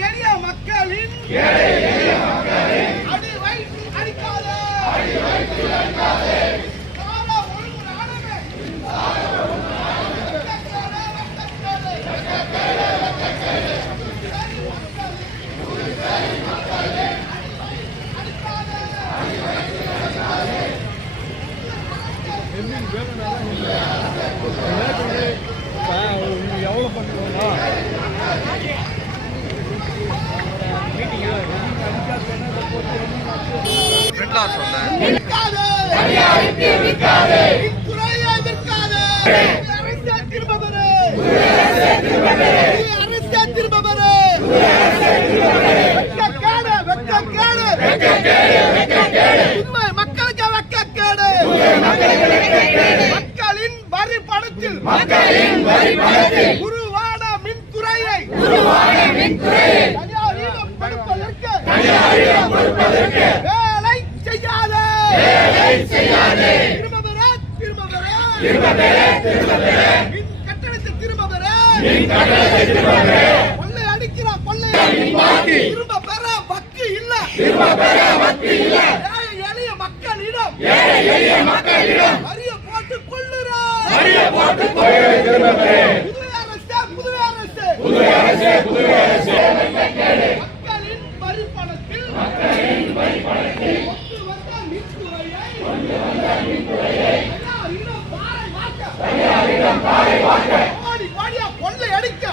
எளிய மக்களின் அடி வயிற்றில் அடிக்காதே. எவ்வளவு பண்ணுவோம் மக்களுக்கு வெட்கக்கேடு. மக்களின் வரி பணத்தில் உருவான மின்துறையை தனியாரிடம் கொடுப்பதற்கு வேலை செய்யாதே. திரும்ப பெற மின் கட்டணத்தை திரும்ப பெற கொள்ளை அடிக்கிற கொள்ளை திரும்ப பெற வக்கு இல்ல. எளிய மக்களிடம் வரிய போட்டு கொள்ளுறோம். புதுவை அரசு மக்களின் வரி பணத்தில் கொண்டு வந்த மின்துறையை தனியாரிடம் பாறை வாக்க கோடி கோடியா கொள்ளை அடிக்க